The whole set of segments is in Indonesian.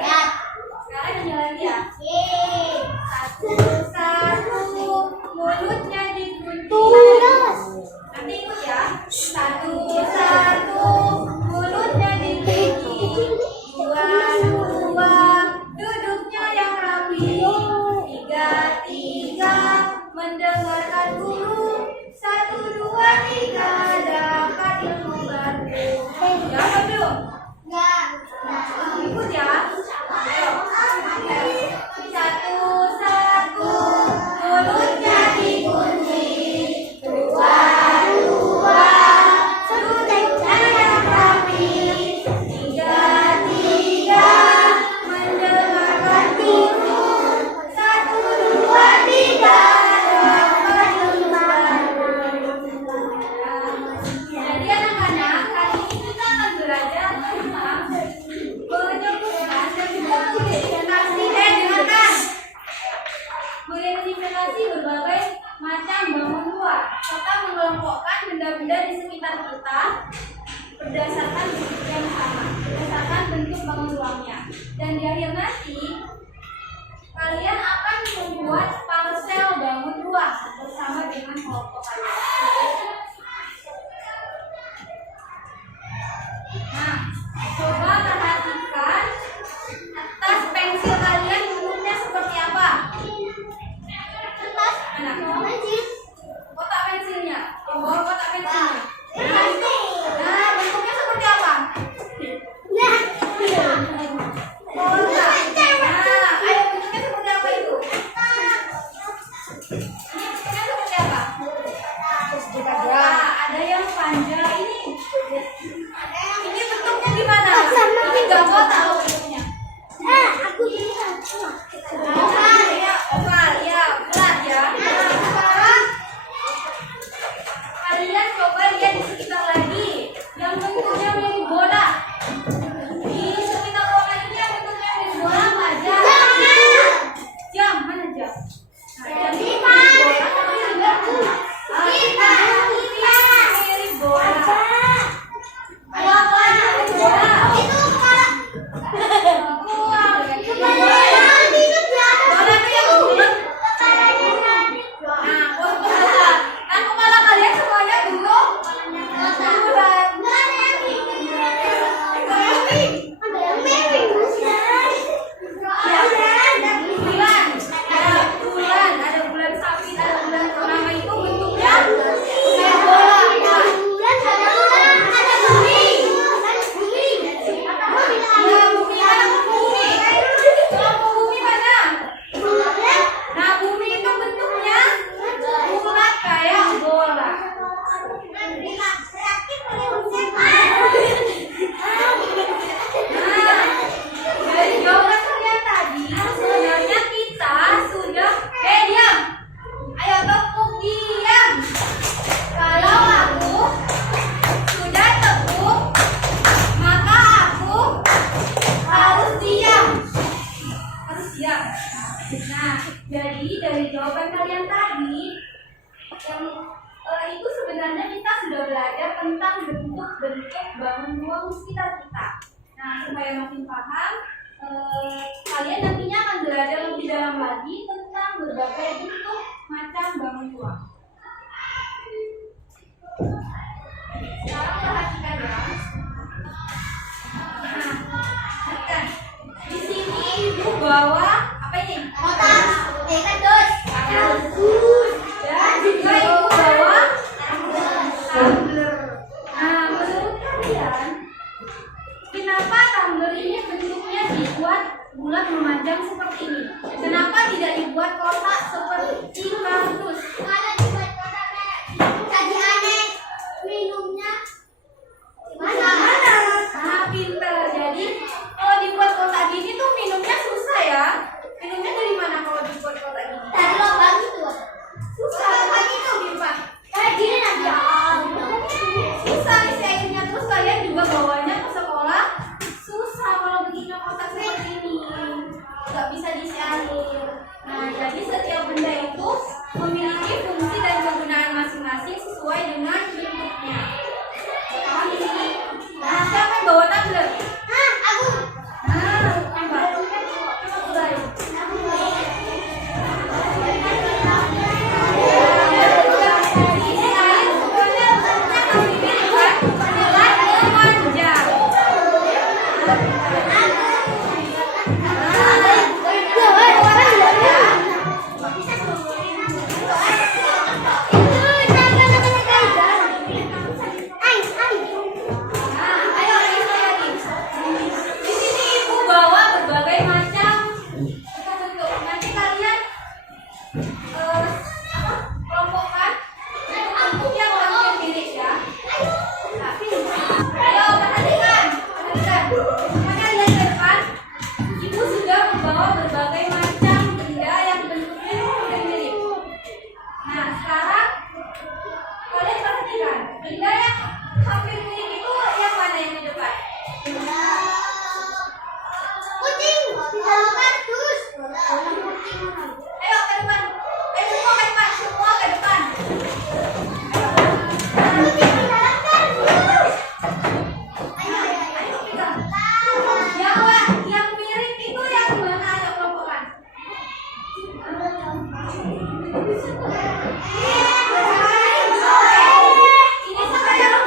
Sekarang nyanyi lagi ya. Satu satu mulutnya digunting. Nanti ikut ya. Satu satu mulutnya digunting. Dua dua duduknya yang rapi. Tiga tiga mendengarkan guru. Satu dua tiga dapat ilmu baru. Dapat belum? Ikut ya. Ayo. Satu satu mulutnya digunting. Dua dua duduknya yang rapi. Tiga tiga mendengarkan guru. Satu dua tiga dapat ilmu baru. Jadi anak-anak, kali ini kita akan belajar tentang menyebutkan dan juga mengidentifikasi dengarkan. Mengidentifikasi berbagai macam bangun luar serta mengelompokkan benda-benda di sekitar kita berdasarkan bentuk yang sama, berdasarkan bentuk bangun ruangnya. Dan di akhir nanti kalian akan membuat parsel bangun ruang bersama dengan kelompok kalian. Nah, coba perhatikan atas pensil kalian bentuknya seperti apa? Mana? Kotak pensilnya. Bawa kotak pensilnya. Nah, bentuknya seperti apa? Kotak. Nah, ayo bentuknya seperti apa itu? Ini bentuknya seperti apa? Nah, ada yang panjang ini. Ini bentuknya gimana? Ini gambar tahu bentuknya. Ya, oval, ya, bulat ya. Nah, sekarang kalian coba lihat di sekitar lagi yang bentuknya mirip bola. Di sekitar ruangan ini yang bentuknya mirip bola apa aja? Jam, mana jam? Nah, jam ini mirip bola tapi juga mirip bola. Ada apa aja mirip bola? Nah, jadi dari jawaban kalian tadi yang itu sebenarnya kita sudah belajar tentang bentuk-bentuk bangun ruang di sekitar kita. Nah, supaya makin paham, kalian nantinya akan belajar lebih dalam lagi tentang berbagai bentuk macam bangun ruang. Sekarang perhatikan ya. Nah, perhatikan. Di sini ibu bawa apa ini? Kotak. Kardus. Dan juga ibu bawa tumbler. Nah, menurut kalian, kenapa tumbler ini bentuknya dibuat bulat memanjang seperti ini? Kenapa tidak dibuat kotak seperti kardus? Karena dibuat kotak kayak jadi aneh minumnya. Mana? Ah, pinter. Jadi kalau dibuat kotak gini tuh minumnya susah ya. Minumnya dari mana kalau dibuat kotak gini? Dari lubang itu. Susah lubang itu gimana? Kayak gini nanti ya. Susah isi airnya, terus kalian juga bawanya ke sekolah. Susah kalau bikinnya kotak seperti ini. Gak bisa diisi air. Nah, jadi setiap benda itu memiliki fungsi dan kegunaan masing-masing sesuai dengan bentuknya. Paham di sini? Nah, siapa yang bawa tumbler? Aku. Nah, yang bawa. Ayo ke depan. Ayo semua ke depan. Semua ke depan. Yang mirip itu yang mana? Ayo kelompokan. Ini sama yang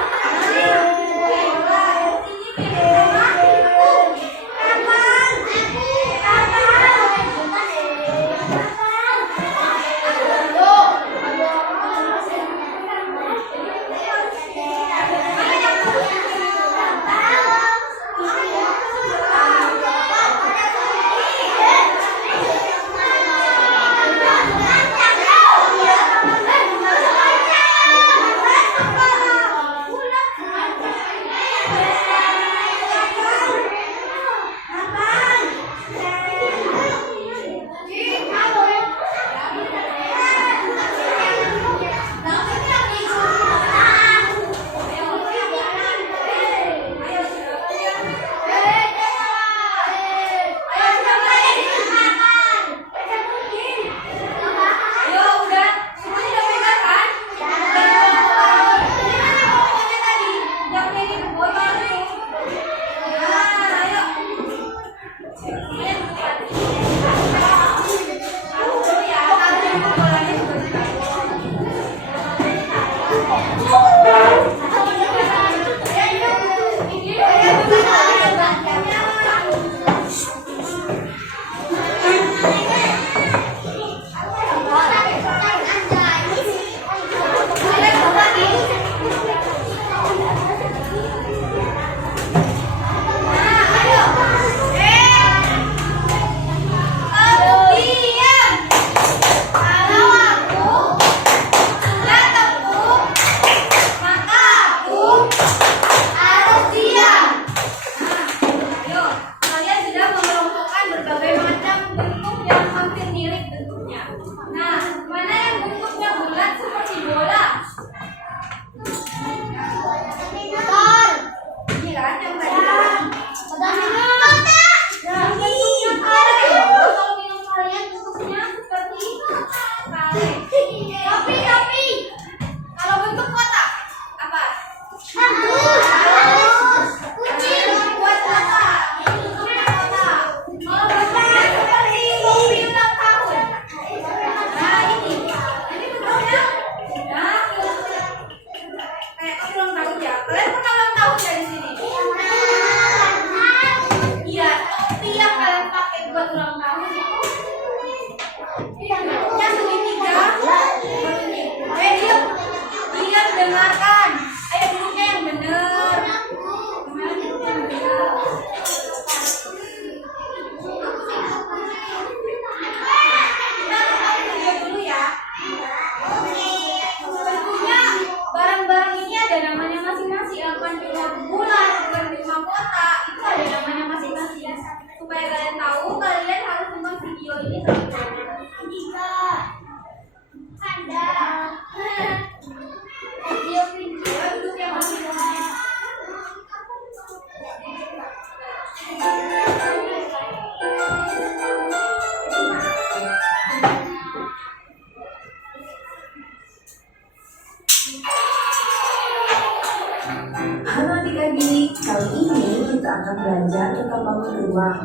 Halo adik-adik, kali ini kita akan belajar tentang bangun ruang.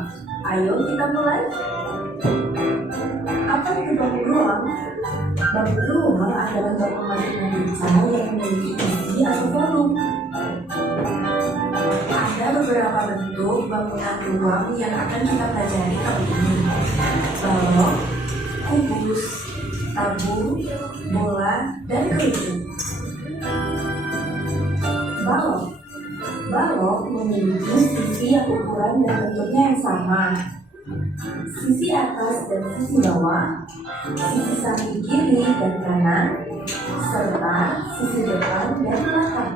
Ayo kita mulai. Apa itu bangun ruang? Bangun ruang adalah bangunan yang memiliki isi atau volume. Ada beberapa bentuk bangunan ruang yang akan kita pelajari kali ini. Balok, kubus, tabung, bola, dan kerucut. Balok memiliki sisi yang ukuran dan bentuknya yang sama. Sisi atas dan sisi bawah, sisi samping kiri dan kanan, serta sisi depan dan belakang.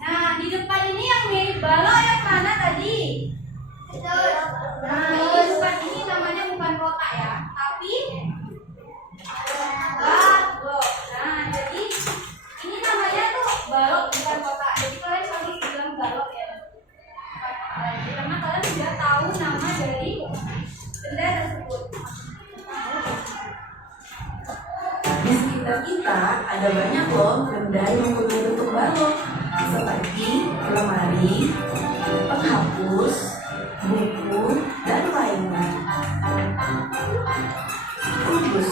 Nah, di depan ini yang mirip balok yang mana tadi? Nah, di depan ini namanya bukan kotak ya, tapi balok. Nah, jadi ini namanya tuh balok bukan kotak. Jadi kalian harus bilang balok ya. Karena kalian sudah tahu nama dari Ada banyak loh benda yang punya bentuk balok, seperti lemari, penghapus, buku, dan lainnya. Kubus.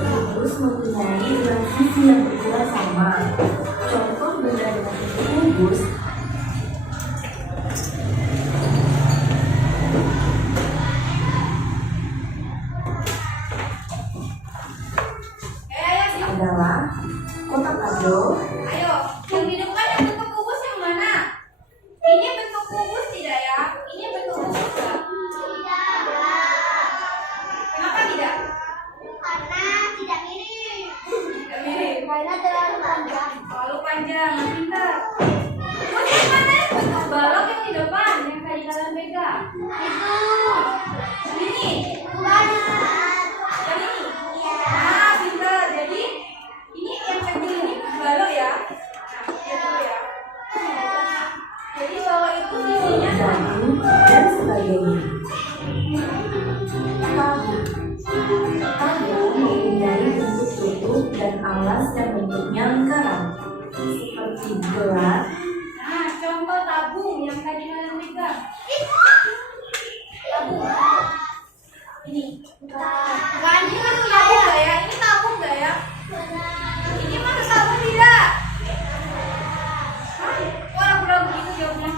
Kubus mempunyai 6 sisi yang berulang sama. Contoh benda dengan bentuk kubus adalah kotak kado. Ayo, yang di depan yang bentuk kubus yang mana? Ini bentuk kubus tidak ya? Ini bentuk kubus tidak? Kenapa tidak? Karena tidak mirip. Tidak mirip. Karena terlalu panjang. Terlalu panjang, pintar. Kubus yang mana? Bentuk balok yang di depan, yang tadi kalian pegang. Itu. Ini. Bukan. Yang ini. Nah, pintar. Jadi ini yang kecil ini balok ya. Nah, itu ya. Jadi balok itu isinya Dagu, dan sebagainya. Tahu. Tahu mempunyai bentuk tutup dan alas yang bentuknya lingkaran, seperti gelas, Nah, contoh tabung yang tadi kalian pegang. Tabung. Ini. Bukan ini masuk tabung nggak ya? Ini tabung nggak ya? Ini masuk tabung tidak? Hah? Kok ragu-ragu gitu jawabnya?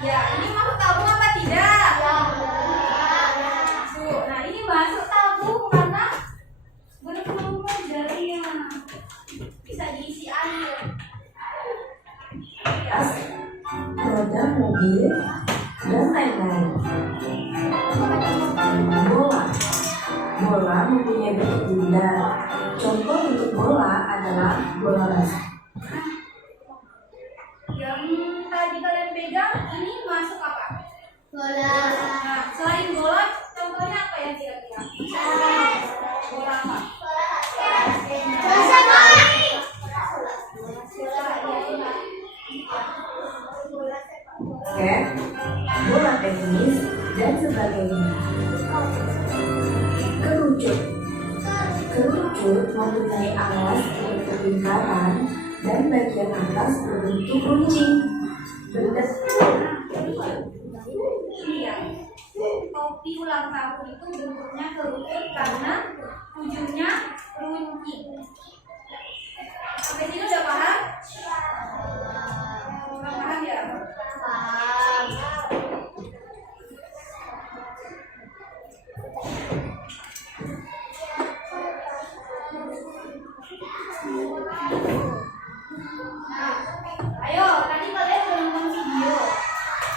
Ya, ini masuk tabung apa tidak? Masuk. Nah, ini masuk tabung karena berkeluar jarinya. Bisa diisi air. tas, roda mobil, dan lain-lain. Bola. Bola mempunyai bentuk bundar. Contoh bentuk bola adalah bola basket. Yang tadi kalian pegang ini masuk apa? Bola. Nah, selain bola, contohnya apa ya kira-kira? Bola apa? Bola bola. Basket, bola tenis, dan sebagainya. Kerucut. Kerucut mempunyai alas berbentuk lingkaran dan bagian atas berbentuk runcing. Benda Ini ya. Topi ulang tahun itu bentuknya kerucut karena ujungnya runcing. Sampai sini udah paham? Udah paham ya? Nah, ayo, tadi kalian udah nonton video.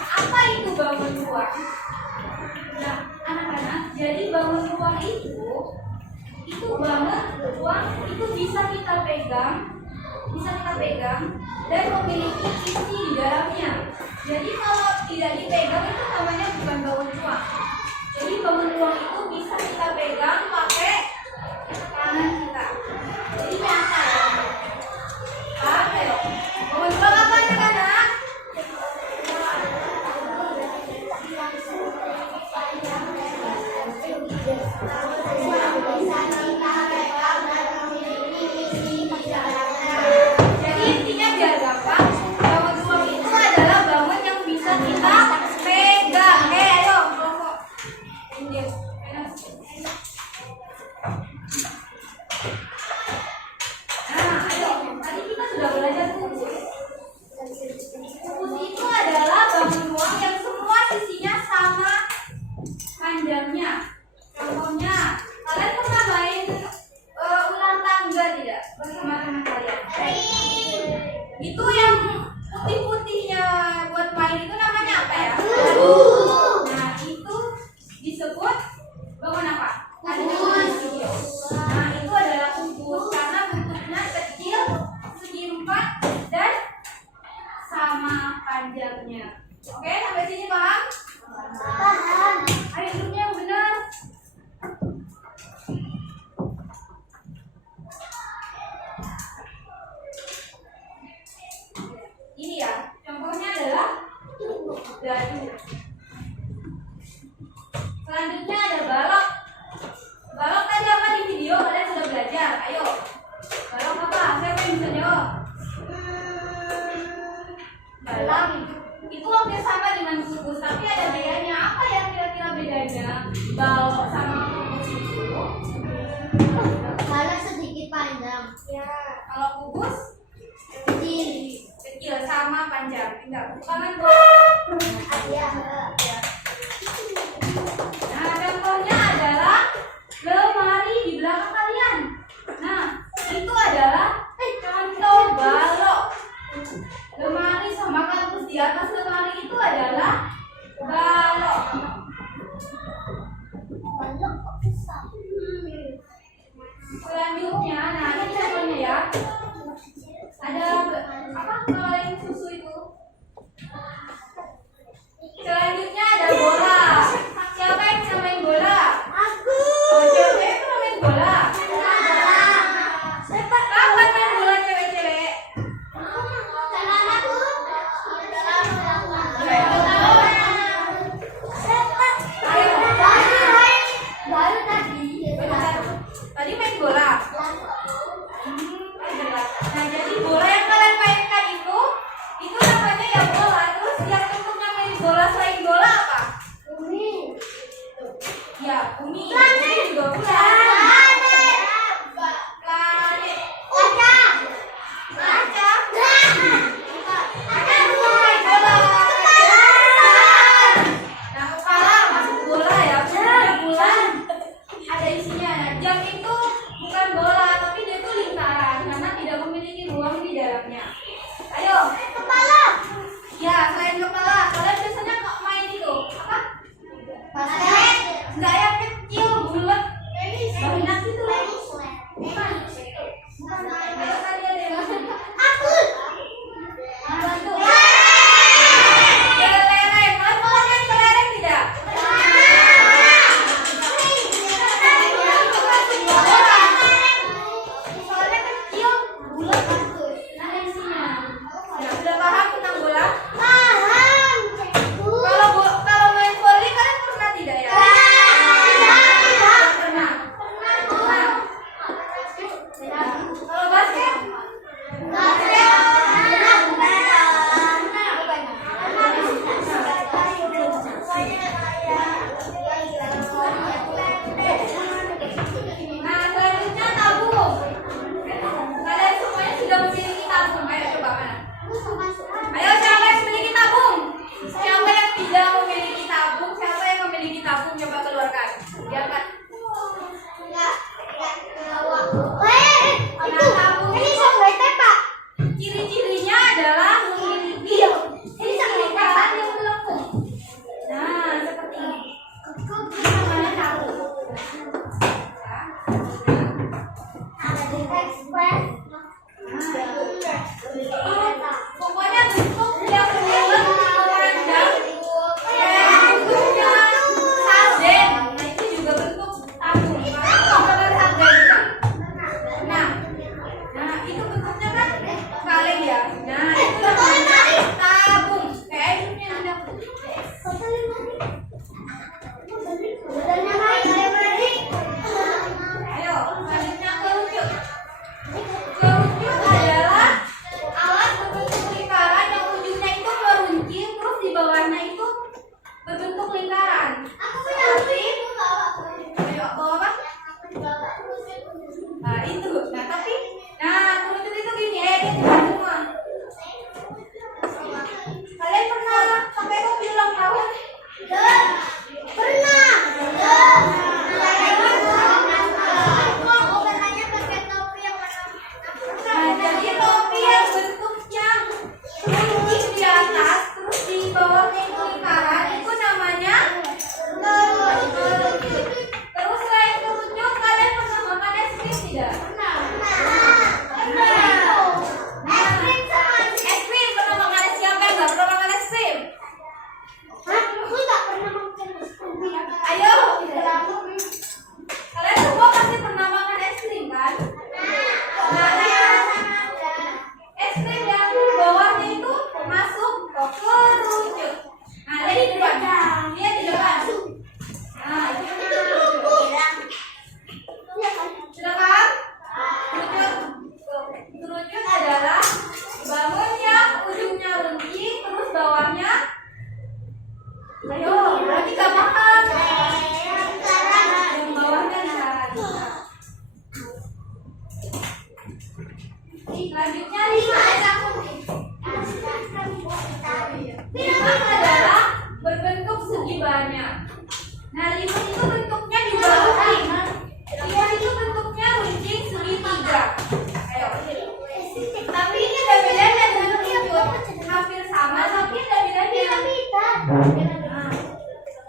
Apa itu bangun ruang? Nah, anak-anak, jadi bangun ruang itu bangun ruang itu bisa kita pegang, dan memiliki isi di dalamnya. Jadi kalau tidak dipegang itu namanya bukan bangun ruang. Jadi bangun ruang itu bisa kita pegang pakai tangan kita. Jadi nyata ya. Apa ya? Bangun ruang apa anak-anak? Jadi intinya biar gampang, bangun ruang itu adalah bangun yang bisa kita pegang. Ayo, kelompok. Ini. Nah, ayo. Tadi kita sudah belajar kubus. Kubus itu adalah bangun ruang yang semua sisinya sama panjangnya. Contohnya, kalian pernah main ulang tangga tidak bersama teman kalian? Itu yang putih-putihnya buat main itu namanya apa ya? Nah, itu disebut bangun apa? Kubus. Nah, itu adalah kubus karena bentuknya kecil, segi 4 dan sama panjangnya. Oke, sampai sini paham? Paham. Ayo duduknya yang benar. Ini ya, contohnya adalah dadu. Selanjutnya ada balok. Balok tadi apa di video kalian sudah belajar. Ayo, Ayo, berarti gak paham. Yang bawahnya lingkaran. Selanjutnya 5 adalah berbentuk segi banyak. Nah, 5 itu bentuknya juga runcing. 5 itu bentuknya runcing segitiga. Ayo. Tapi ini ada bedanya dengan runcut. Hampir sama, tapi ada bedanya. Nah,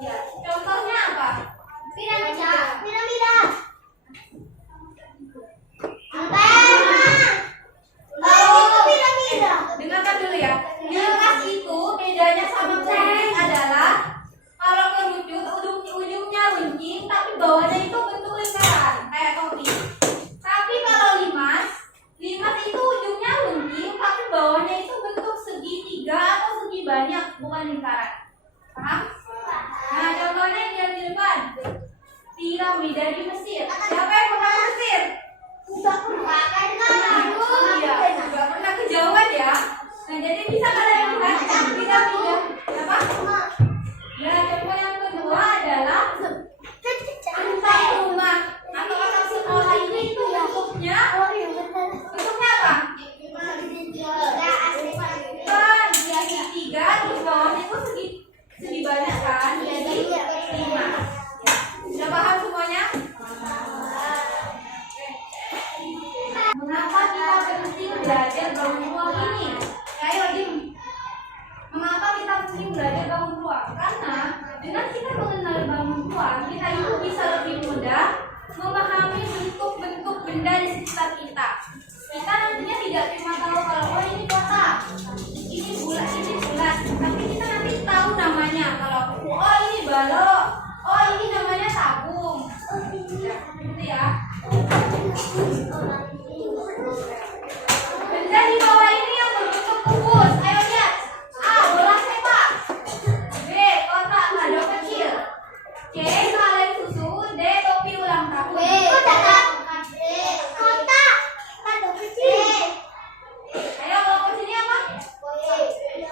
ya. Contohnya apa? Piramida. Dengarkan dulu ya. Lingkas itu bedanya sama kuning adalah kalau kerucut ujungnya runcing tapi bawahnya itu bentuk lingkaran kayak topi. Tapi kalau limas itu ujungnya runcing tapi bawahnya itu bentuk segitiga atau segi banyak, bukan lingkaran. Paham? Nah, contohnya yang di depan. Piramida di Mesir. Siapa yang pernah ke Mesir? Iya, nggak pernah kejauhan ya. Nah, jadi bisa kalian lihat piramida. Apa? Nah, contoh yang kedua adalah atap rumah atau atap sekolah ini itu bentuknya apa? Kan dia segitiga, terus bawahnya itu segi banyak kan, jadi 5. Ya, sudah paham semuanya? Mengapa kita penting belajar bangun ruang ini? Ayo, Dim. Mengapa kita penting belajar bangun ruang? Karena dengan kita mengenal bangun ruang, kita itu bisa lebih mudah memahami bentuk-bentuk benda di sekitar kita. Kita nantinya tidak cuma tahu kalau oh ini kotak, ini bulat, tapi kita nanti tahu namanya. Kalau oh ini balok, oh ini namanya tabung. Ya, gitu ya. Benda di bawah ini yang berbentuk kubus. Ayo lihat. A. Bola sepak. B. Kotak kado kecil. C. Kaleng susu. D. Topi ulang tahun. Ayo kelompok sini apa?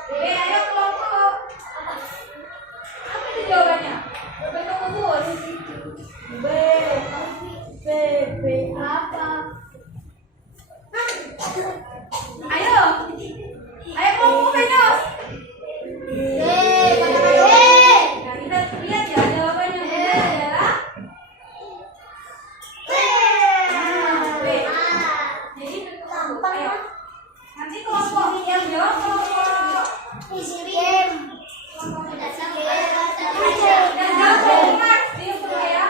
B. Ayo kelompok. Apa itu jawabannya? Berbentuk kubus. Ayo kelompok penyos. Nah, kita lihat ya jawabannya adalah B. Jadi bentuk kubus. Ayo. Nanti kelompok yang jawab kelompok. Dan jawab dengan diam dulu ya.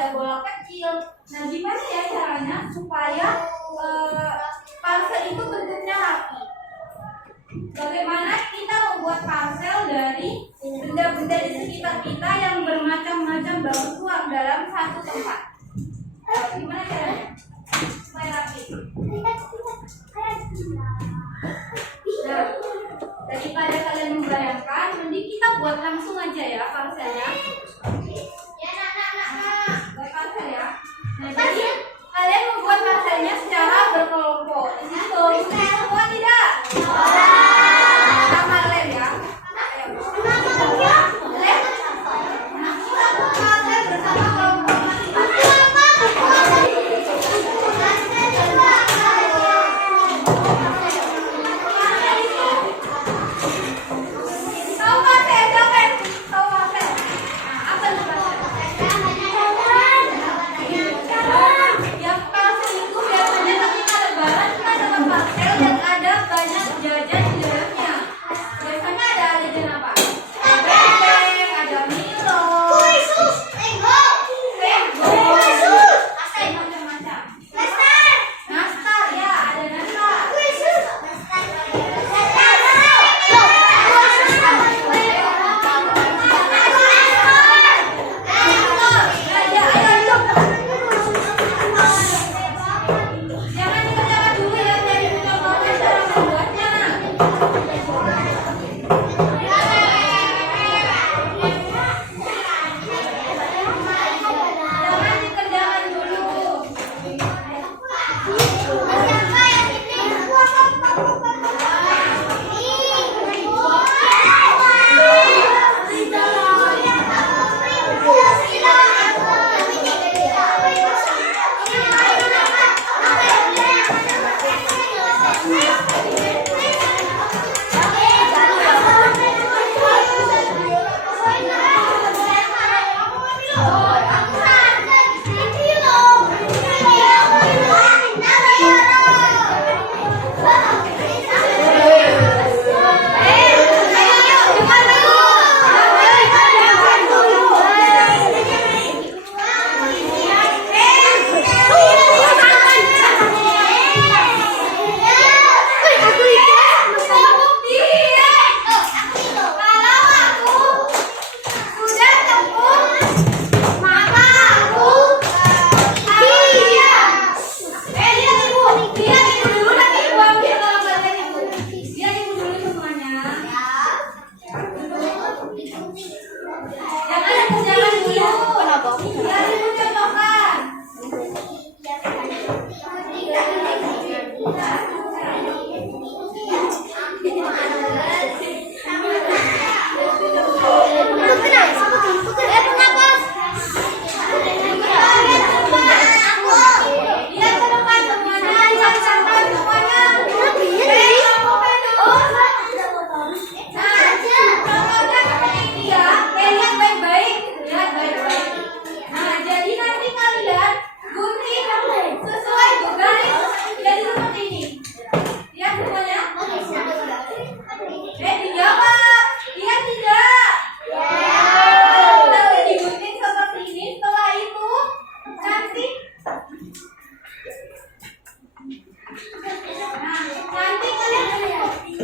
ada bola kecil. Nah, gimana ya caranya supaya parsel itu bentuknya rapi? Bagaimana kita membuat parsel dari benda-benda di sekitar kita yang bermacam-macam bau tuang dalam satu tempat? Gimana caranya supaya rapi? Nah, daripada kalian membayangkan, mending kita buat langsung aja ya parselnya. Buat parsel ya. Nah, jadi kalian membuat parselnya secara berkelompok. Di sini kelompoknya semua tidak? Sama lem ya. Lem. Nah, kita buat parsel bersama kelompok masing-masing. Tahu parsel, jangan. Tahu parsel. Nah, apa itu parsel? Yang parsel itu biasanya ketika lebaran kita dapat parsel yang ada banyak jajan di dalamnya. Biasanya ada jajan apa? Ada bebek, ada Milo, Tempo, macam-macam. Nastar ya, ada nastar. Ya, ayo. Jangan dikerjakan dulu ya, dari contohnya cara membuatnya. Jangan dikerjakan dulu.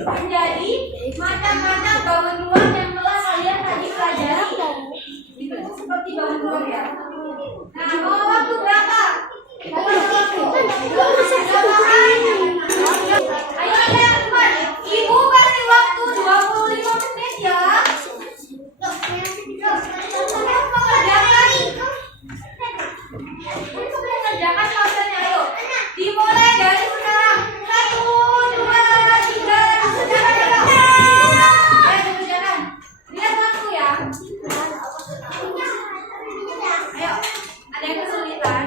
Menjadi macam-macam bangun ruang yang telah kalian tadi pelajari. Dibentuk seperti bangun ruang ya. Nah, mau waktu berapa? Ayo yang cepat. Ibu kasih waktu 25 menit ya. Untuk mengerjakan pasalnya, ayo. Dimulai dari sekarang. 1, 2, 3, kerjakan. Ayo kerjakan. Lihat waktu ya. Ayo, ada yang kesulitan.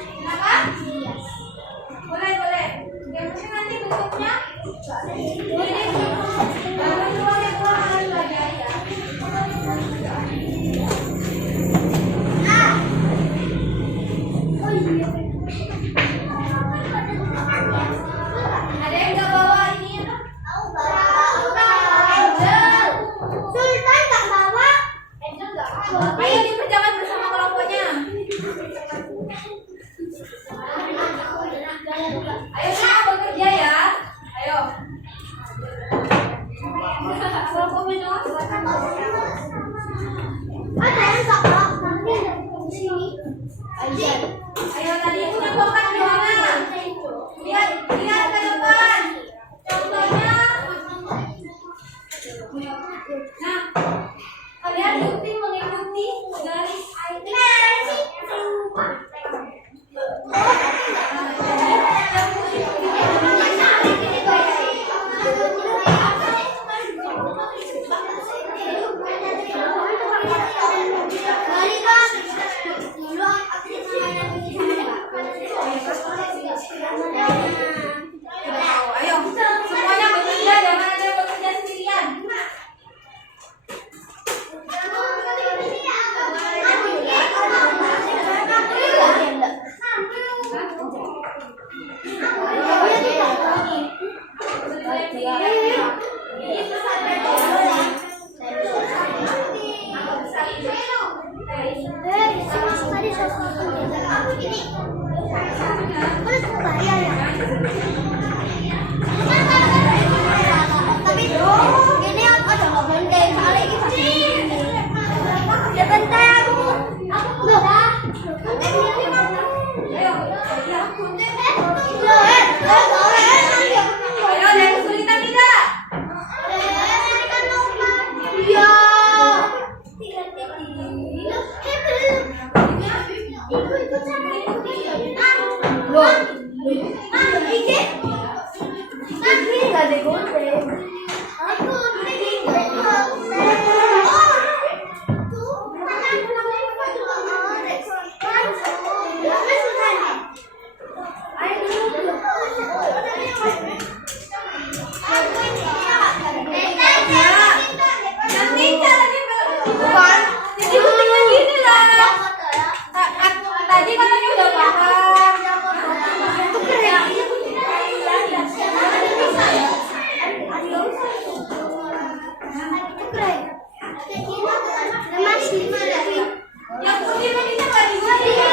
Kenapa? Boleh. Yang penting nanti bentuknya ini bangun ruang yang telah kalian pelajari ya. Ada yang nggak bawa ini Tapi gini aku udah nggak penting soalnya ini sebentar loh Ayo, ada yang kesulitan tidak? Nanti caranya bukan. Jadi guntingnya gini lah. Tadi katanya udah paham. Itu keren. Yang putih bisa nggak digunting ya?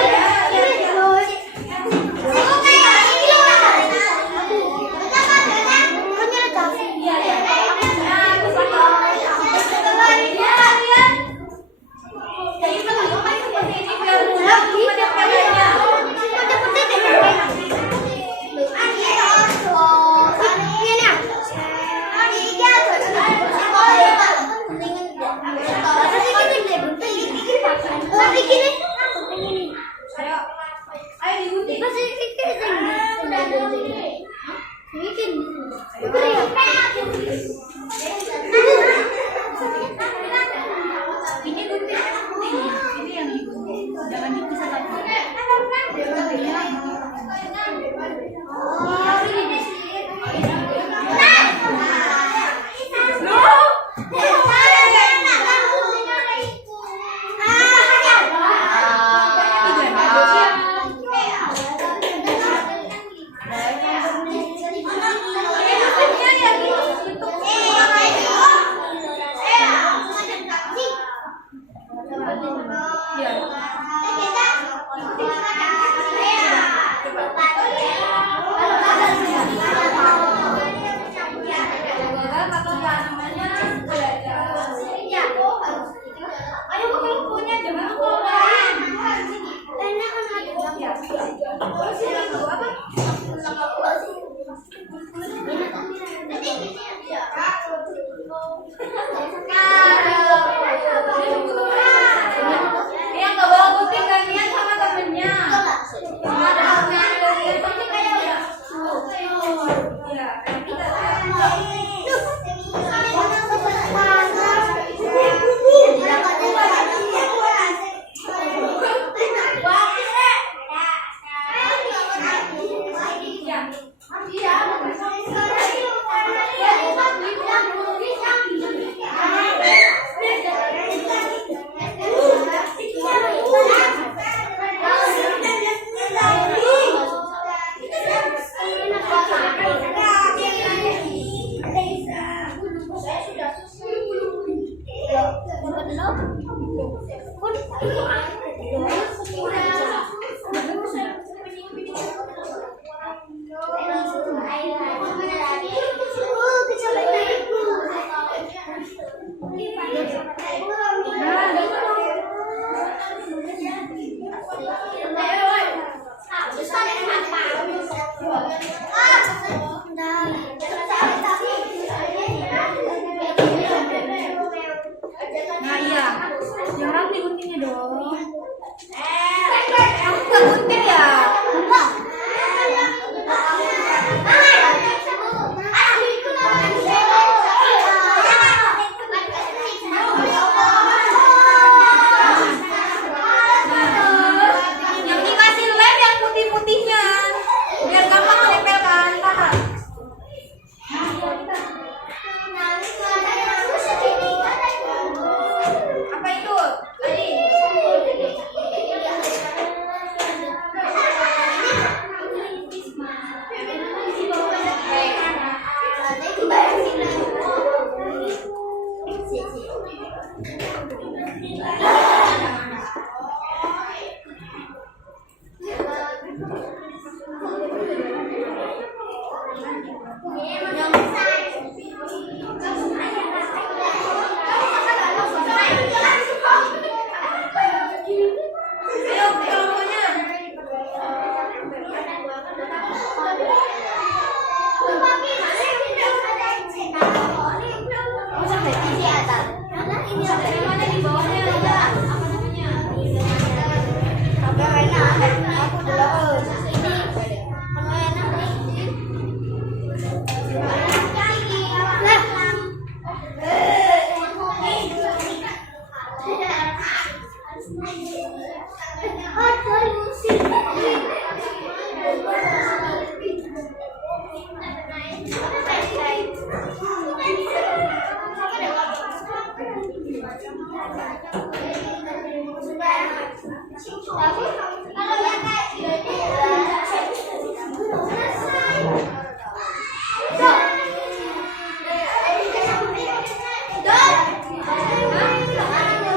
Kalau yang kayak gini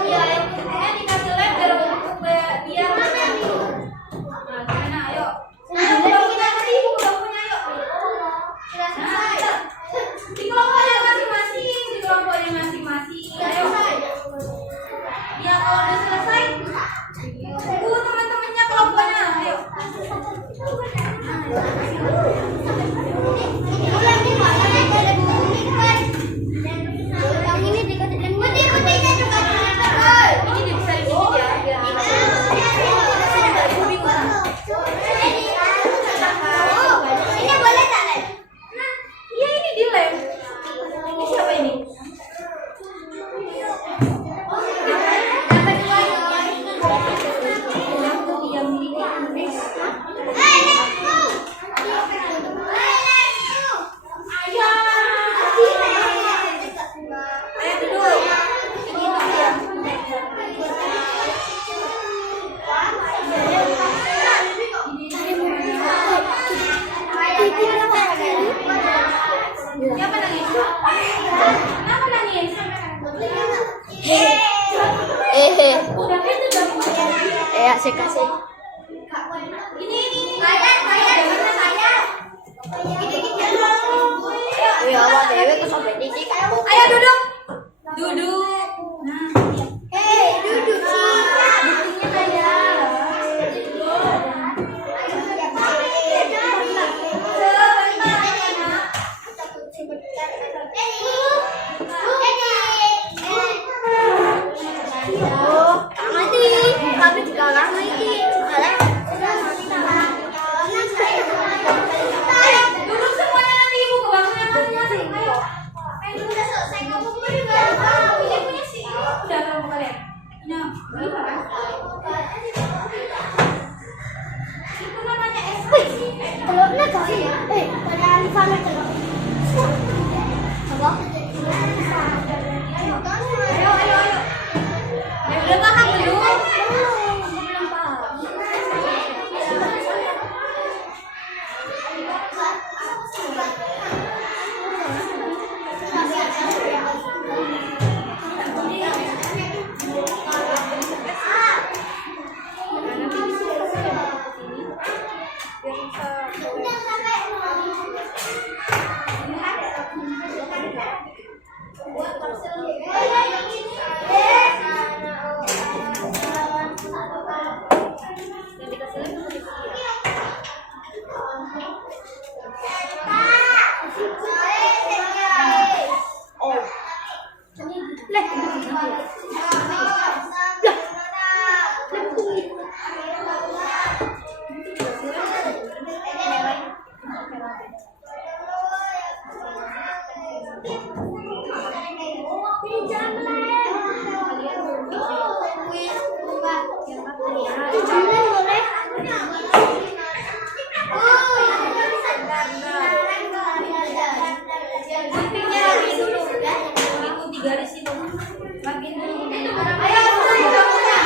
Iya, yang dikasih lem biar mana nih? Nah, gimana? Ayo. Kelompoknya tadi ibu kelompoknya ayo. Nah, di kelompoknya masing-masing, di kelompoknya masing-masing. Ayo. Ya kalau udah selesai, tunggu teman-temannya kelompoknya. Ayo. Ini bisa di sini ya, biar ibu bingung. ini boleh tak lem? Iya ini dilem. Ini siapa ini? Ayo duduk. Ini ya. Siapa nangis? Kenapa nangis? Udah kan itu udah Asik kasih. ini. Ya Allah, dewe kesobek dikit. Ayo duduk. Duduk. Nah, Duduk sih. buktinya kayak. Kami juga lama ini. Duduk semuanya nanti ibu ke bangkunya masing-masing. Ayo. Udah selesai ngomong juga. Ini punya sih. Udah kalau kalian. Nah, ini apa? Itu namanya SPC. Telurnya kali ya? Dari Alifana telur. Coba. Ayo. Ya udah paham belum? Belum paham. Guntingnya lagi dulu. Ikuti garis itu. Makin dulu. Ayo mulai bangkunya.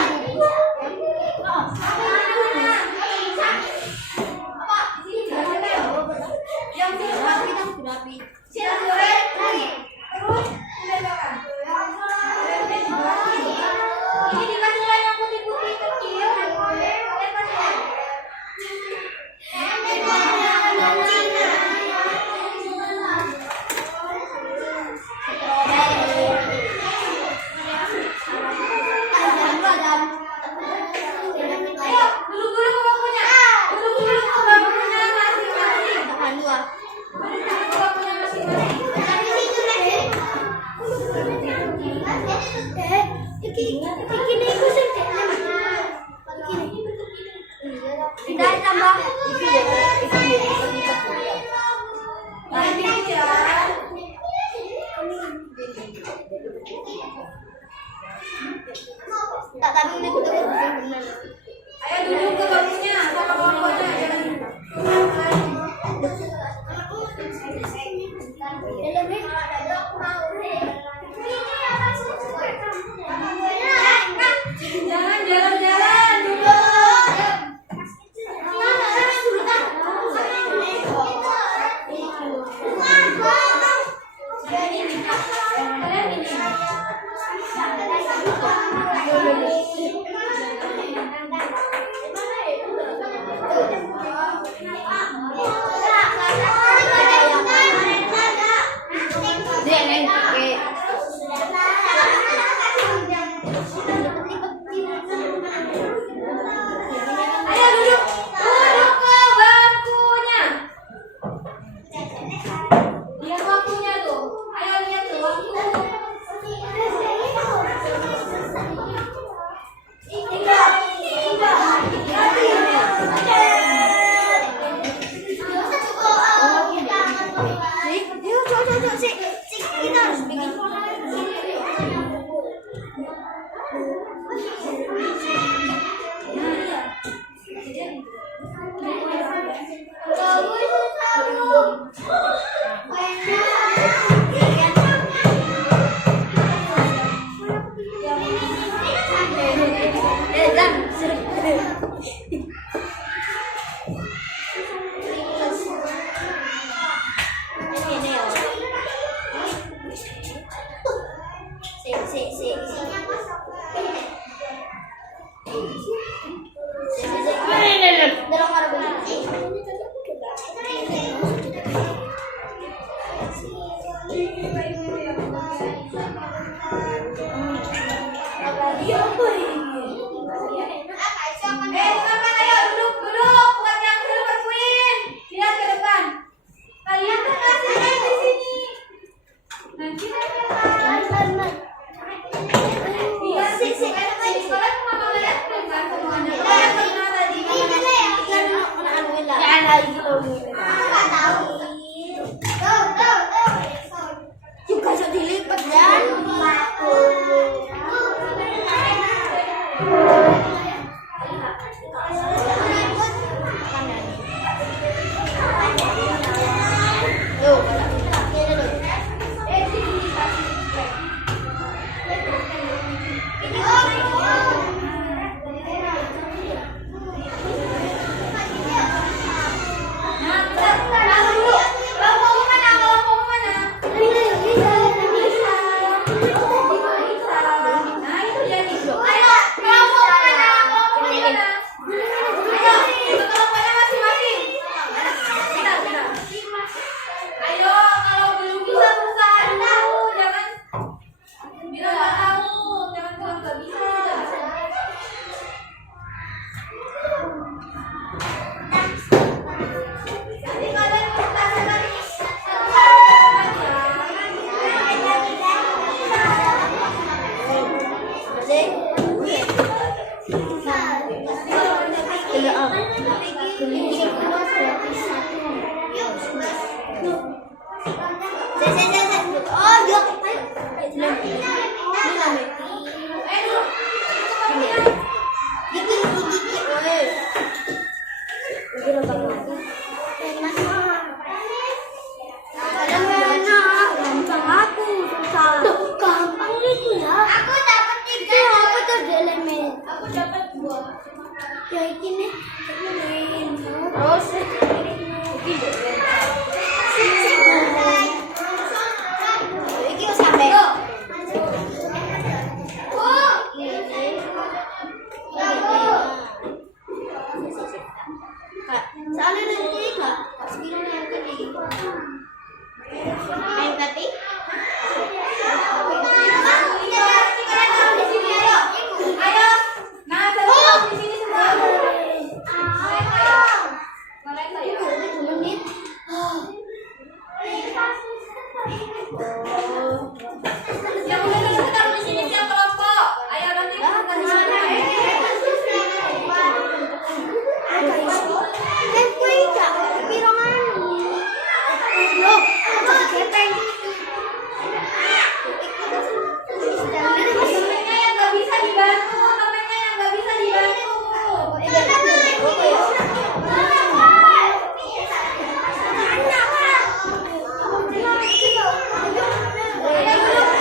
Yang sini siap lem lagi. Terus diletakkan. Lemnya dibagi. Ini dikasih lem yang putih-putih kecil. Ayo, dulu ke bangkunya. Dulu ke bangkunya masing-masing. Dulu ke bangkunya masing-masing. Tidak tambah. Nanti ya. Tak tapi ini betul benar. Ayo duduk ke bangkunya sama kelompoknya. Jangan jangan jalan-jalan duduk. Kita harus bikin formulir di sini. Teman-teman, ayo duduk. Buat yang dulu bantuin. Lihat ke depan. Kalian kan kasih main di sini. Nanti iya sih. Di sekolah cuma mau lihat kan semuanya. Kalian pernah tadi juga bisa dilipat dan Ayo duduk.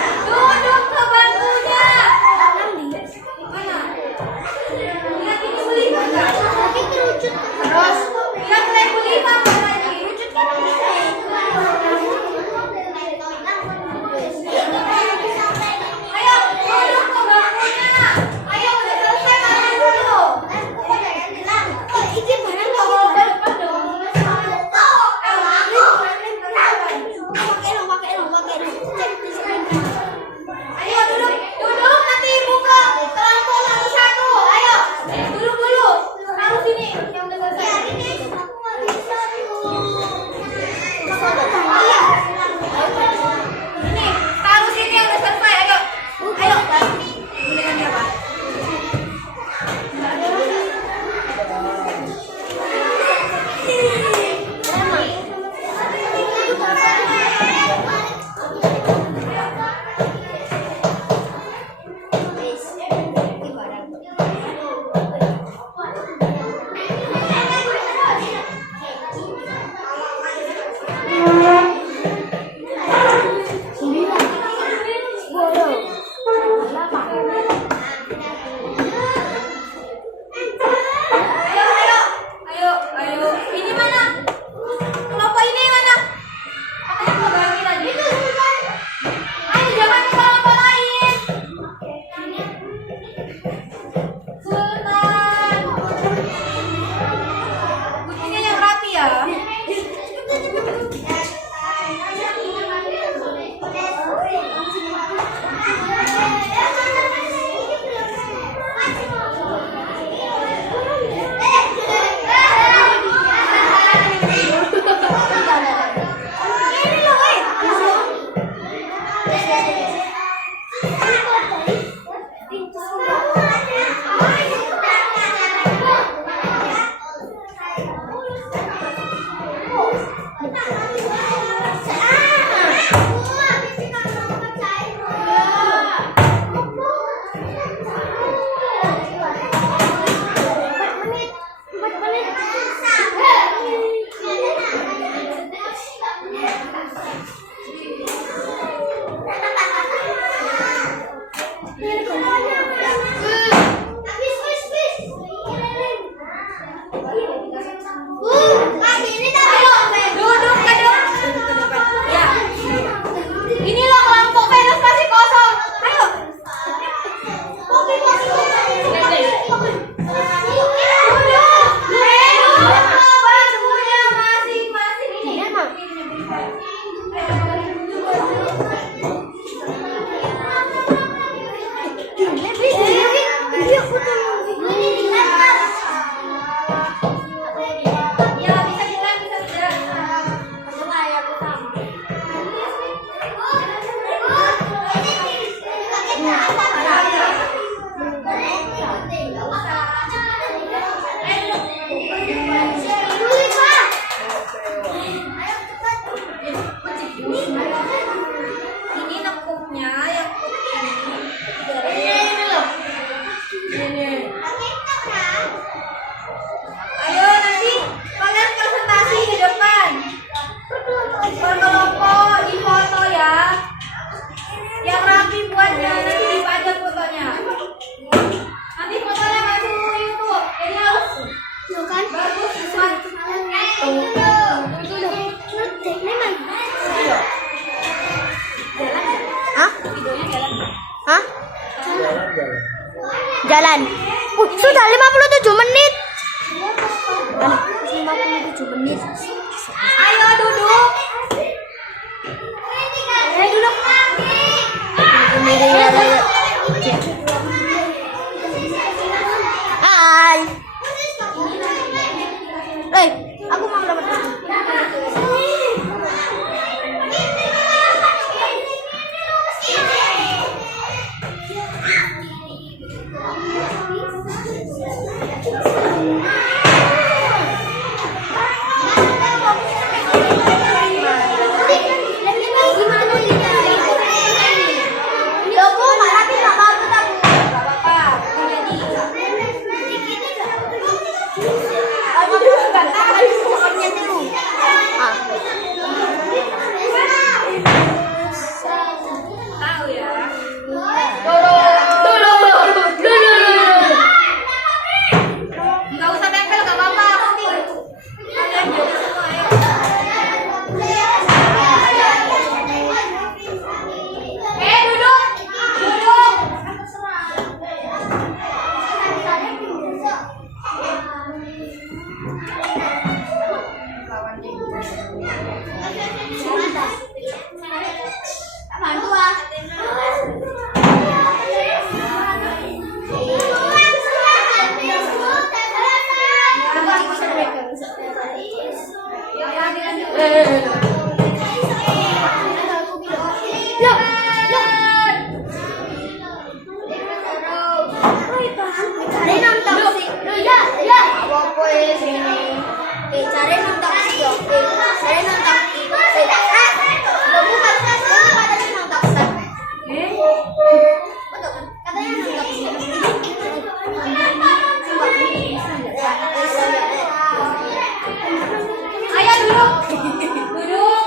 jalan. Sudah 57 menit. 57 menit. Ayo duduk. Duduk. Hai. Aku mau dapat. Tahu ya. Nggak usah tempel, nggak apa-apa. Kalian jadi semua ya. Duduk. Duduk. Bantu ah. Cari nonton sih. Apa sini? Cari nonton sih. Cari nonton. Kamu katanya nonton. Katanya nonton. Ayo duduk. Duduk.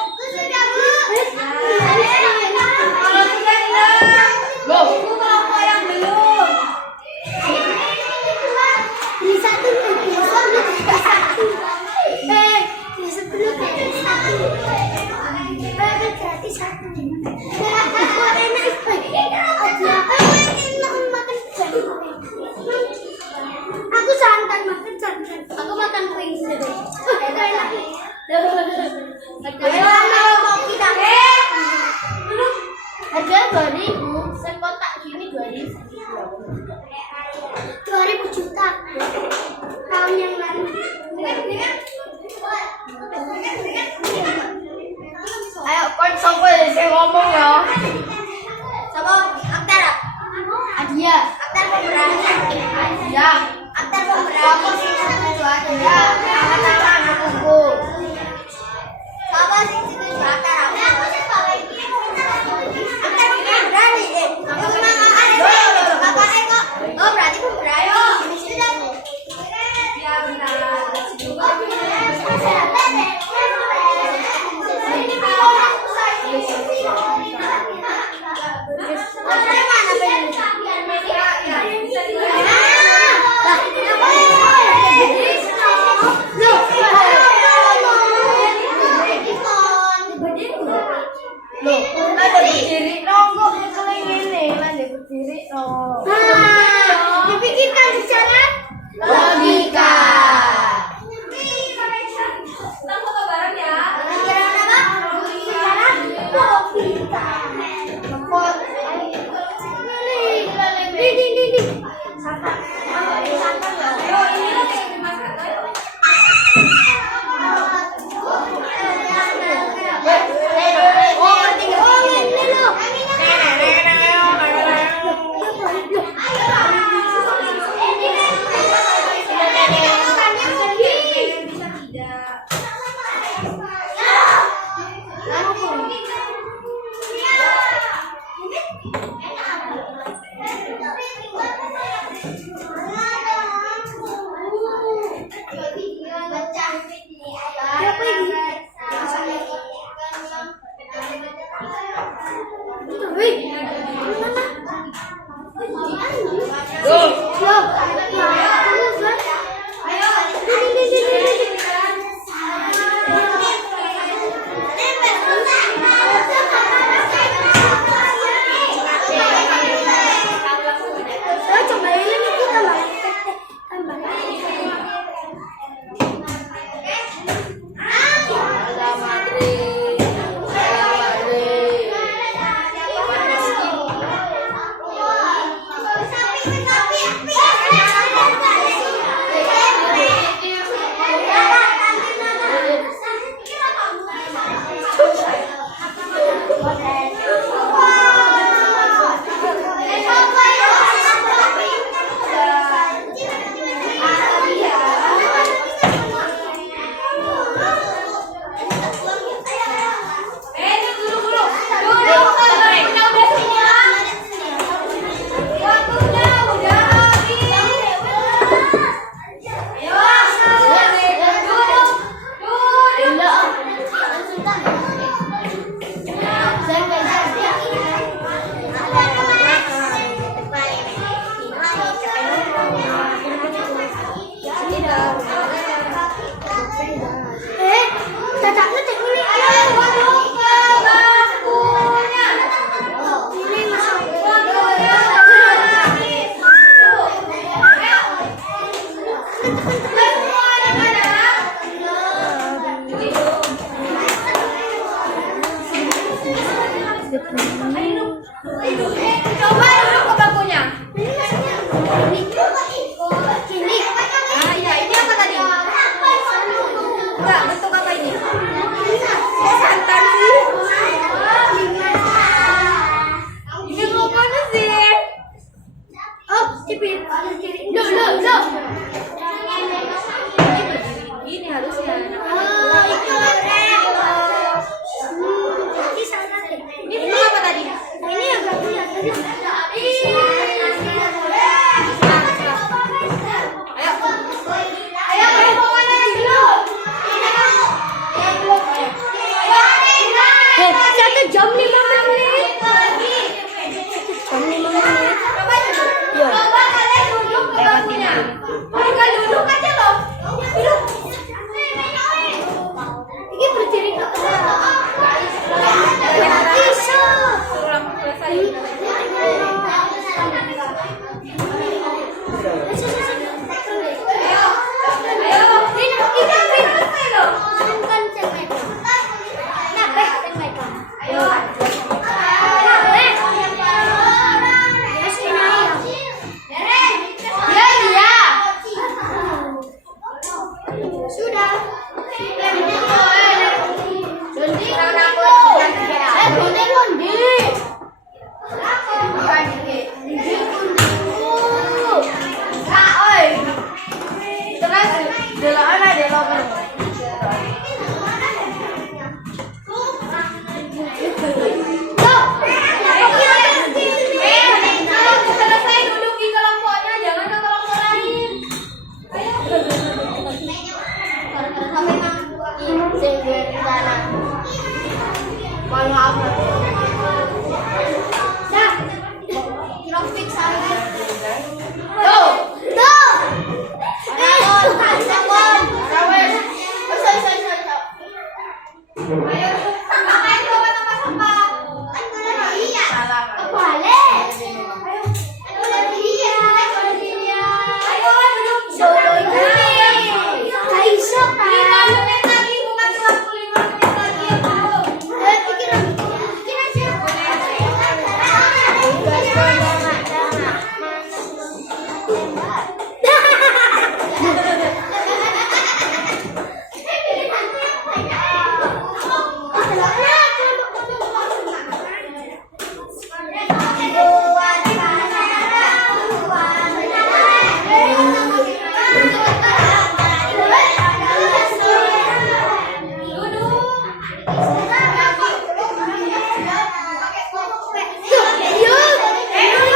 Kalau sudah hilang. Tunggu kelompok yang belum. Aku santai makan santai. Aku makan pringles. Mau kita. Duduk. Harga 2.000, sekotak gini 2.000. 2.000 juta. Tahun yang lalu. Ayo, kon sopo sing ngomong ya? Sopo? Aktar. Adia. Aktar pemberani. Adia. Aktar pemberani. Sopo sing setuju Adia? Angkat aku. Sopo sing setuju aktar aku? Aktar pemberani. Aku memang ada. Bapaknya kok. Oh, berarti pemberani. Ya benar. Dipikirkan secara Logika. Kita foto bareng ya. pikiran apa? Secara logika. Di. Ayo ini lagi dimasak. Bisa tidak. Coba ini Coba duduk ke bangkunya. Gini. Ah, iya, ini apa tadi? Enggak, bentuk apa ini? Kok santan sih? Ini rupanya sih. Oh, cipit. Loh. Ini harusnya. Oh, itu keren. Ini salah deh. Ini bentuk apa tadi? Ini yang bagus ya. Ayo mau mana dulu? Satu jam 5 menit. Jam 5 menit. Coba kalian duduk ke bangkunya. Tinggal duduk aja loh. Duduk. Ini berdiri ke bisa. Ulang selesai. Ayo, ini selesai loh. Ayo. Sudah. Selesai duduk di kelompoknya, jangan ke kelompok lain. Ayo, ngapain bawa tempat sampah? Ayo duduk. 5 menit lagi, bukan 25 menit lagi. Ayo. Yuk.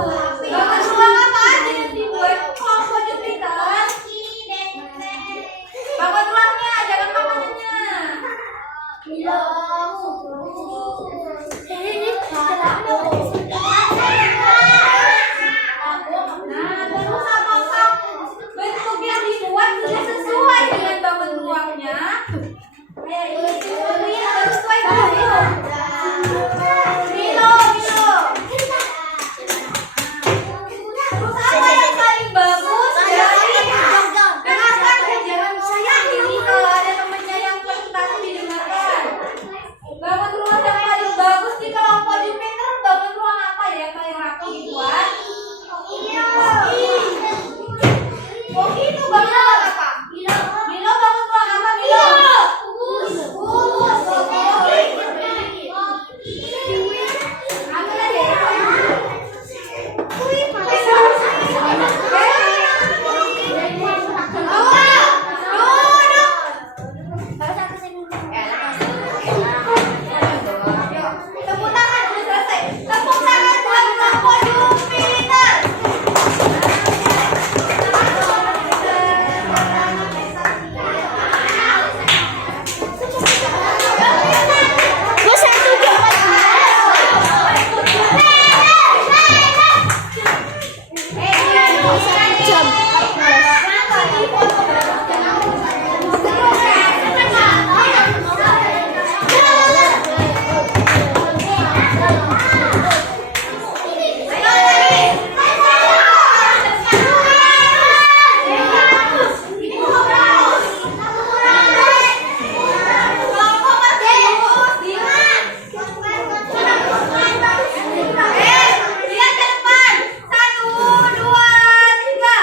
Bangun ruang apa aja yang dibuat kelompok Jupiter. Bangun ruangnya, jangan makanannya. Nah, terus apakah bentuk yang dibuat sudah sesuai dengan bangun ruangnya? Kayak ini, sudah sesuai belum? Milo. Terus apa yang paling bagus dari dengarkan jangan saya ini kalau ada temennya yang presentasi didengarkan. Bangun ruang yang paling bagus di kelompok Jupiter bangun ruang apa ya yang paling rapi dibuat? Oh itu bangun ruang apa? Milo bangun ruang apa Milo? Aku lagi. Tepuk tangan udah selesai. Tepuk tangan buat kelompok Jupiter. Lihat ke depan. 1, 2, 3.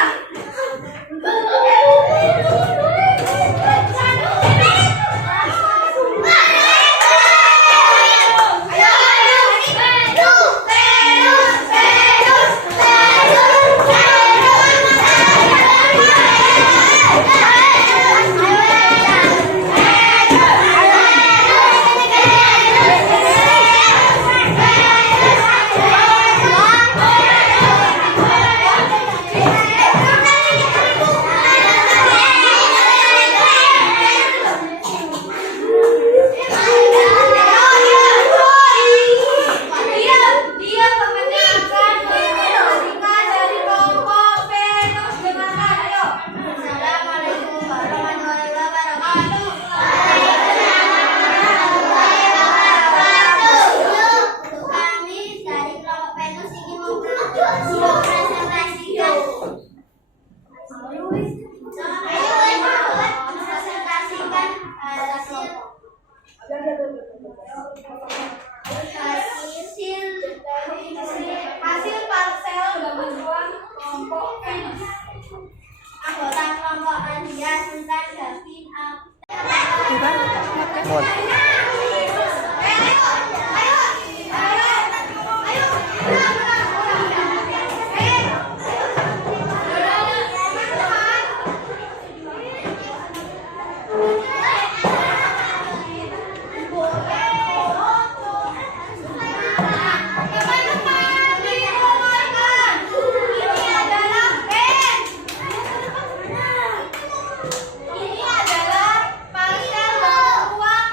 Dia mengenalkan matematika dari kelompok Venus. Dengarkan, ayo. Assalamualaikum warahmatullahi wabarakatuh. Untuk kami dari kelompok Venus ingin mempresentasikan Hasil parsel bangun ruang kelompok Venus. anggota kelompok Andia Sultan Gavin Ini adalah parsel bangun ruang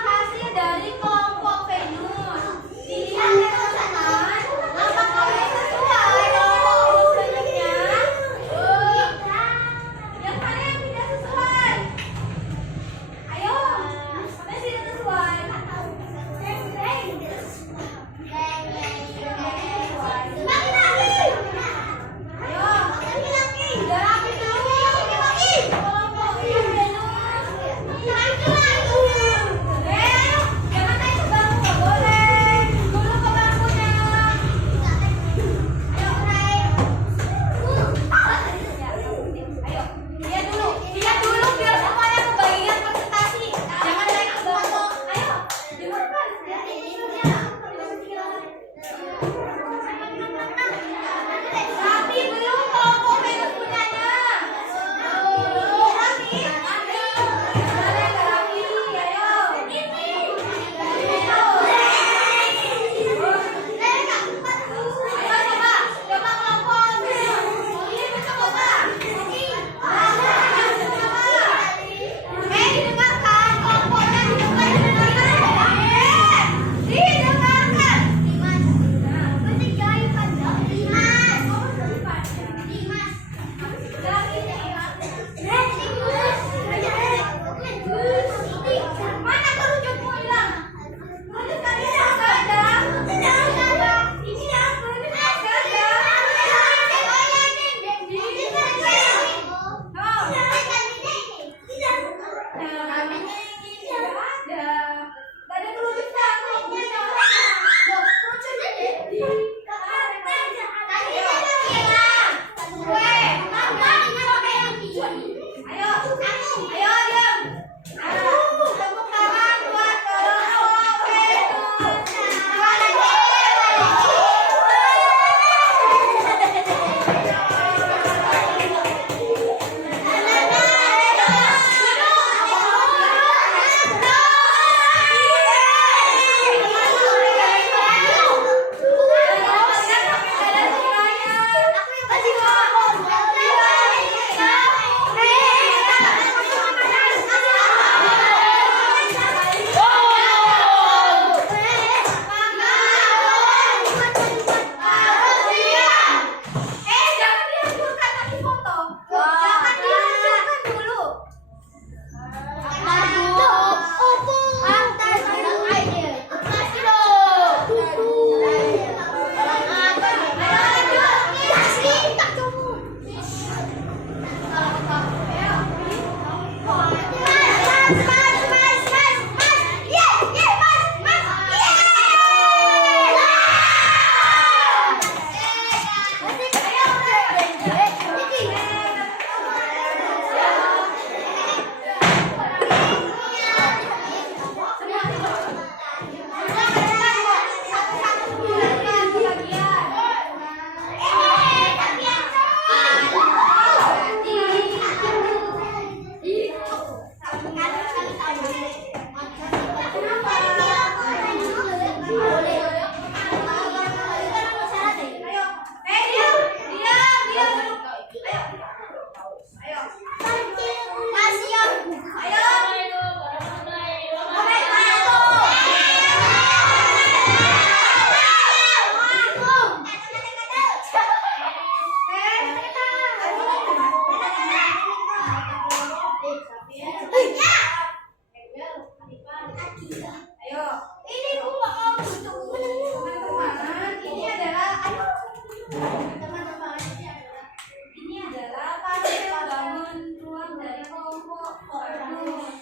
Teman-teman ini adalah Ini adalah pastel bangun ruang dari kelompok bagus.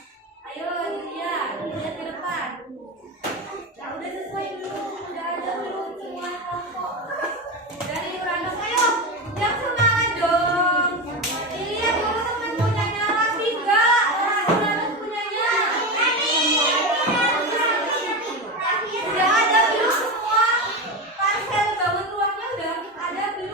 Ayo Julia, lihat ke depan. Nah, udah sesuai belum? Udah ada belum semua kelompok? Dari Uranus, ayo yang semangat dong. Dilihat dulu teman punyanya rapi enggak? Uranus punyanya. Udah ada belum semua? Pastel bangun ruangnya udah ada belum?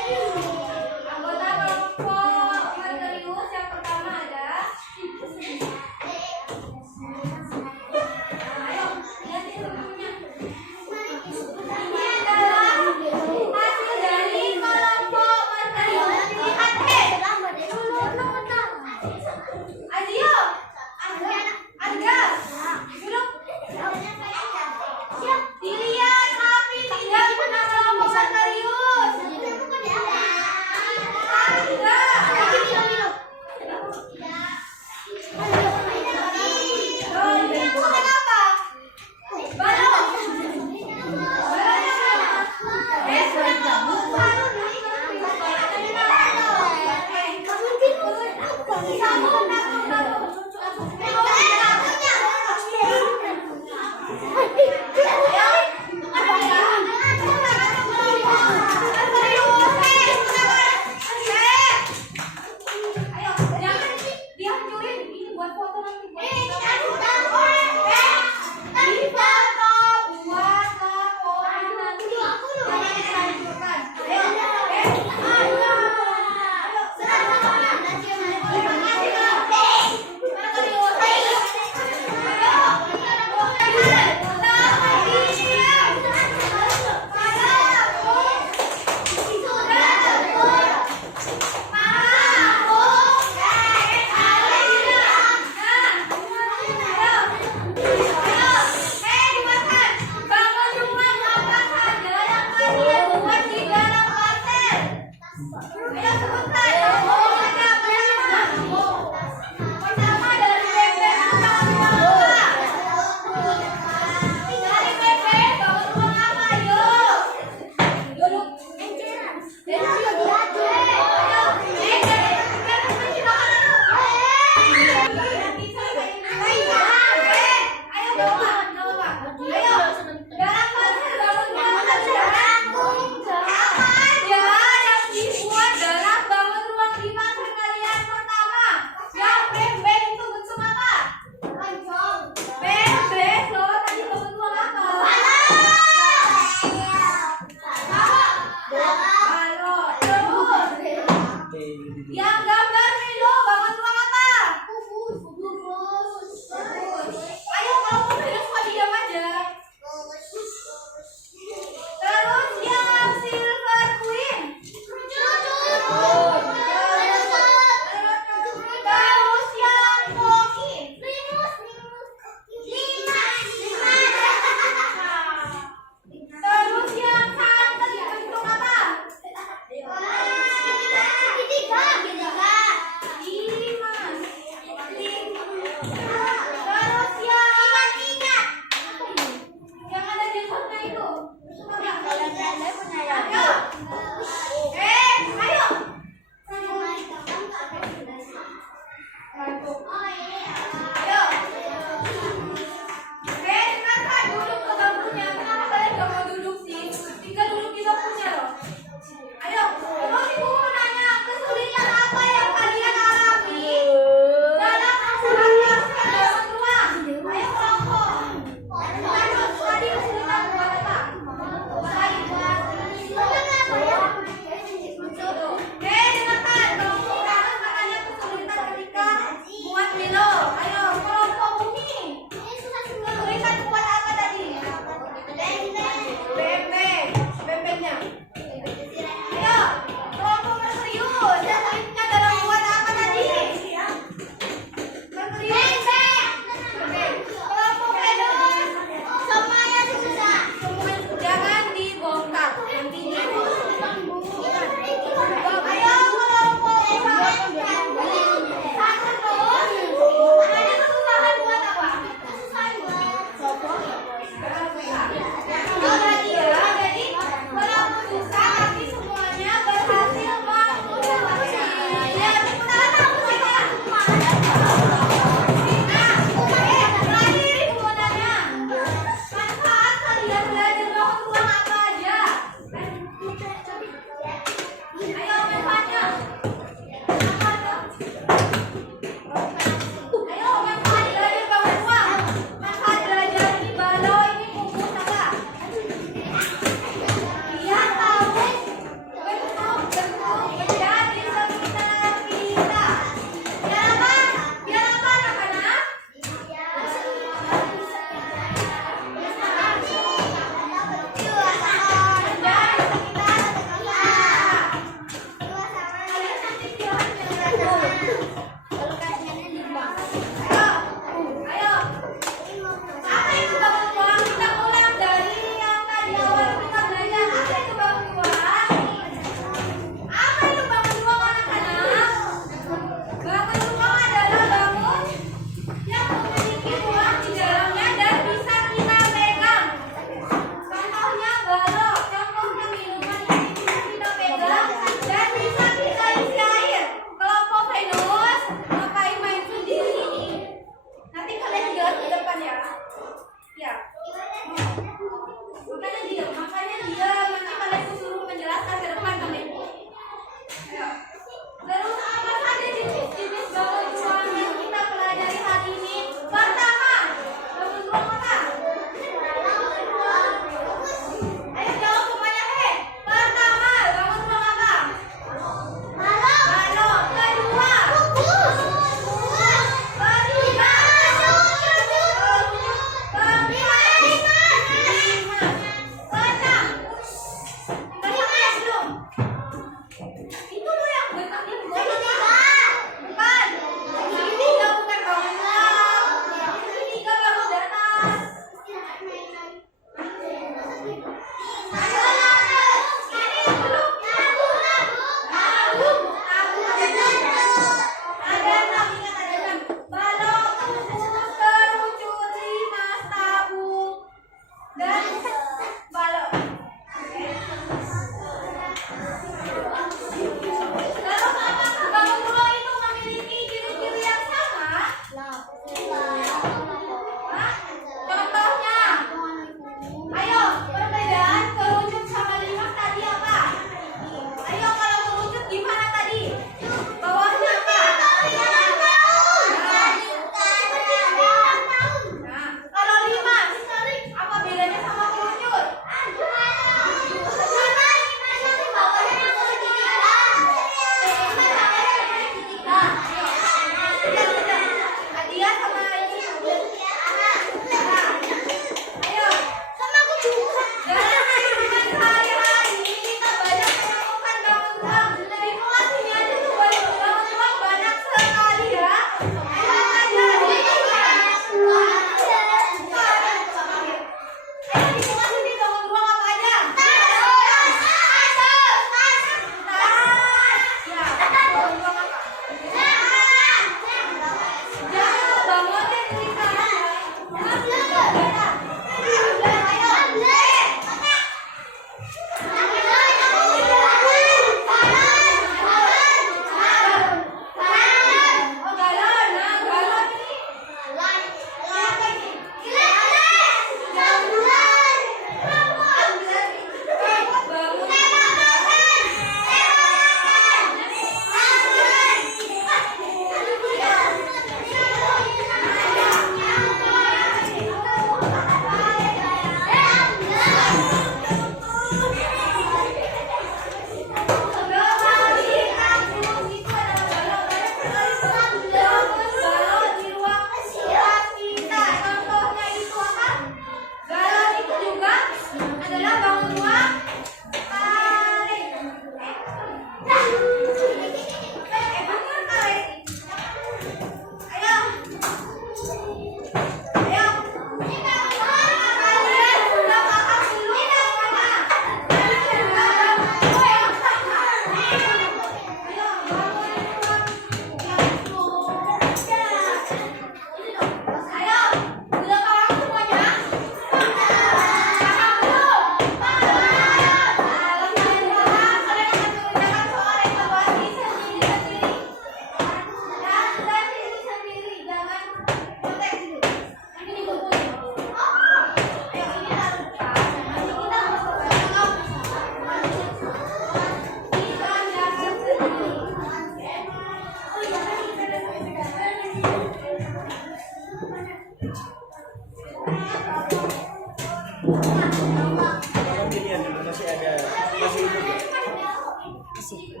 sih.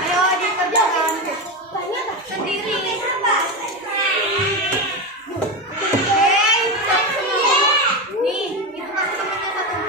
Ayo dikerjakan sendiri. Nih, itu kasih temennya satu.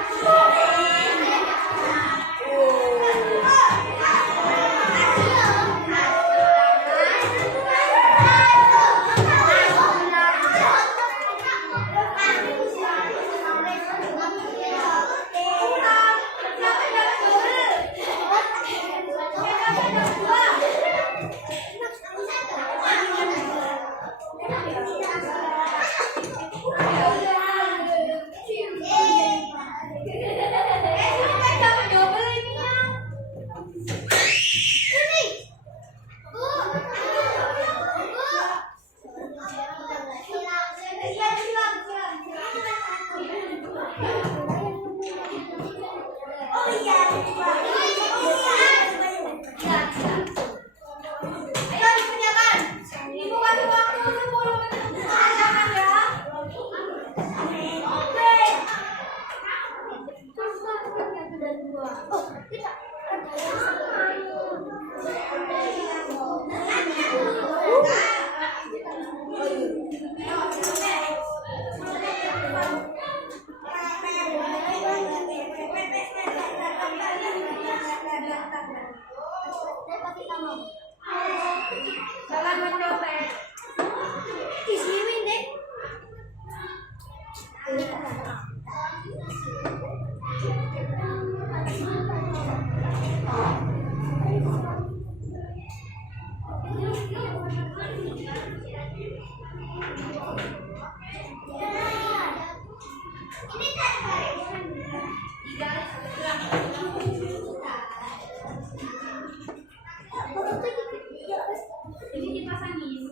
Jangan mencopet. Di sini deh. Ini dipasangin.